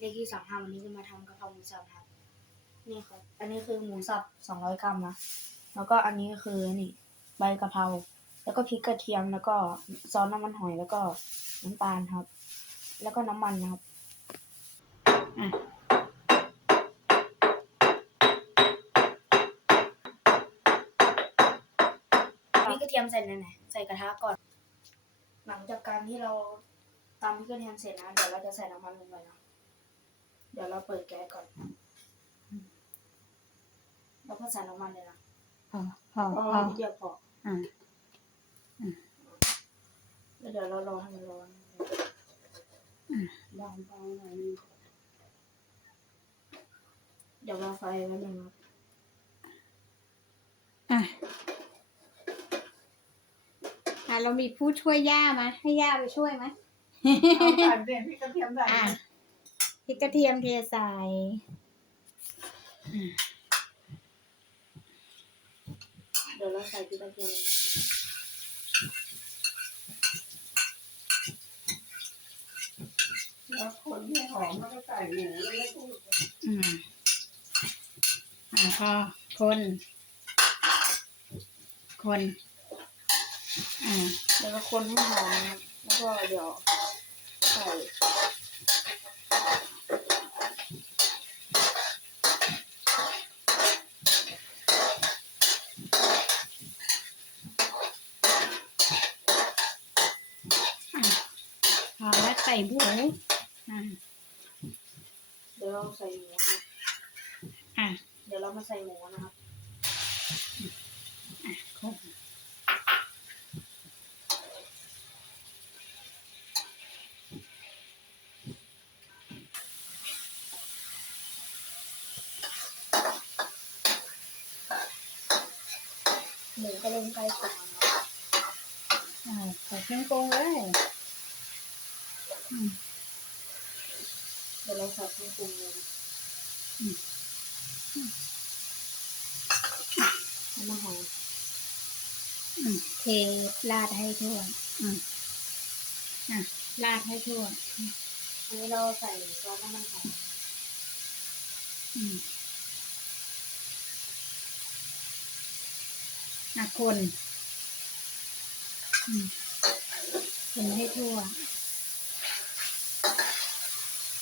เลขที่สามห้าวันนี้จะมาทำกะเพราหมูสับครับ นี่ครับ อันนี้คือหมูสับสองร้อยกรัมนะ แล้วก็อันนี้คือนี่ใบกะเพรา แล้วก็พริกกระเทียม แล้วก็ซอสน้ำมันหอย แล้วก็น้ำตาลครับ แล้วก็น้ำมันนะครับอะพริกกระเทียมใส่ในไหนใส่กระทะก่อน หลังจากการที่เราตำพริกกระเทียมเสร็จนะ เดี๋ยวเราจะใส่น้ำมันลงไปนะ เดี๋ยวเราเปิดแก๊สก่อนแล้วก็ใส่น้ำมันเลยนะพอพอพอพอนิดเดียวพออ่าแล้วเดี๋ยวเรารอให้มันร้อนบางเบาหน่อยนึงเดี๋ยวเราไฟไว้หนึ่งครับอะอะเรามีผู้ช่วยย่ามาให้ย่าไปช่วยไหมเอาใส่เด็ดพริกกระเทียมใส่อะพ ริกกระเทียมเทใส่เดี๋ยวเราใส่พริกกระเทียมเลยนะแล้วคนให้หอมแล้วก็ใส่หมูแล้วก็พูดอืมอะพอคน คนอ่าเดี๋ยวเราคนให้หอมนะครับแล้วก็เดี๋ยวใส่ พอแล้วใส่หมูอ่าเดี๋ยวเราใส่หมูนะครับอะเดี๋ยวเรามาใส่หมูนะครับคนหมูก็เริ่มใกล้สุกแล้วนะครับอ่าใส่เครื่องปรุงเลยอืม เดี๋ยวเราใส่เครื่องปรุงเลยนะอืมน้ำมันหอยอืมเทราดให้ทั่วอืมอะราดให้ทั่ว อันนี้เราใส่ซอสน้ำมันหอยอืมอะคนอืมคนให้ทั่ว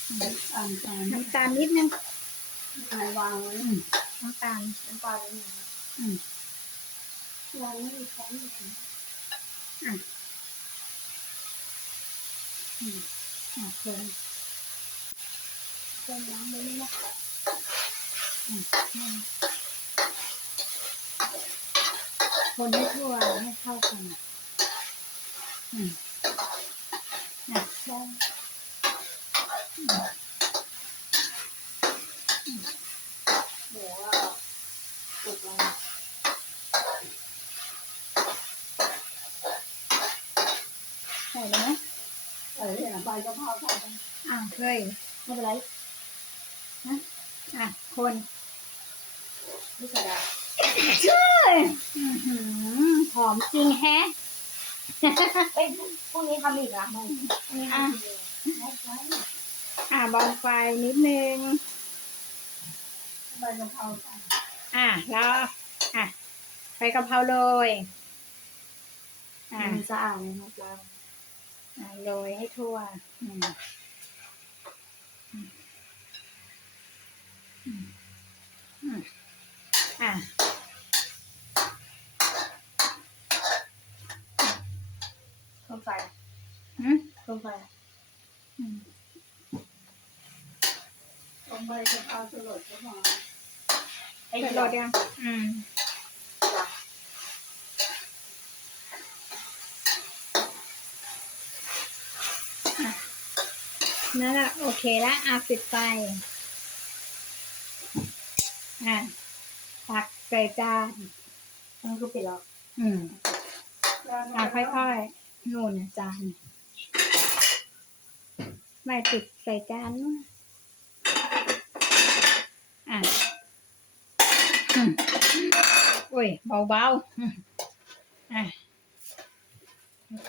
อืมอ่านตามน้ำตาลนิดนึงอ่านวางไว้อืมน้ำตาลน้ำปลาด้วยนะครับอืมวางไม่มีช้อนเลยนะอะอืมอะคนเติมน้ำไปนิดนะอืมอืมคนให้ทั่วให้เข้ากันอืมอะได้ หมูอะสุกแล้วนะใส่เลยไหมใส่เนี่ยใบกะเพราใส่ไปอะเลยไม่เป็นไรอะ คนไม่ใส่ดาอื้อหือหอมจริงแฮะ เอ้ยพรุ่งนี้ทำอีกนะไม่พรุ่งนี้ทำอีกเลยได้ไว้ อะเบาไฟนิดนึงใบกะเพราอะแล้วอะไปกะเพราโรยอะมันสะอาดเลยครับล้าอะโรยให้ทั่วอืมอืมอืมอืมอะเพิ่มไฟอืมเพิ่มไฟอืม ตรงใบกะเพราสลดก็พอไอ้เปิดเดี๋โรยวยยังอืมนั่นแหละโอเคละอะปิดไฟอะตักใส่จานมันคือปิดแล้วอืมแล้วอะค่อยๆนู่นน่ะจานไม่ติดใส่จานนู่นอะ อืมโอ้ยเบาๆอืมอะ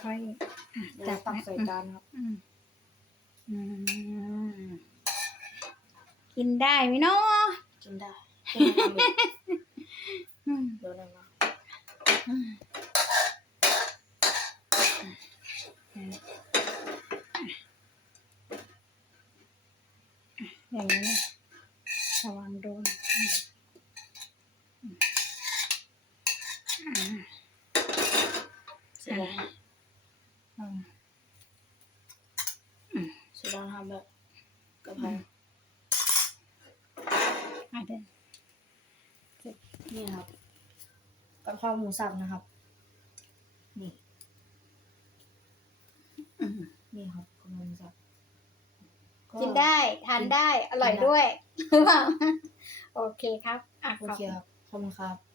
ค่อยๆอะเดี๋ยวจัเราบตักนะใส่จานครับอืมอืมกินได้ไหมเนาะกินได้กินได้เลยอืมเดี๋ยวเลยนะอืมอย่างนี้นะระวังโดนอืมอืม เสร็ จแล้วอืมเสร็จแล้วทำแบบกะเพราอะเดี๋ยวนี่ครับกะเพราหมูสับนะครับ นี่อืมนี่ครับกะเพราหมูสับกินได้ทานได้อร่อยด้วยหรือเปล่าโอเคครับอะโอขอบเคคุณ ครับขอบคุณครับ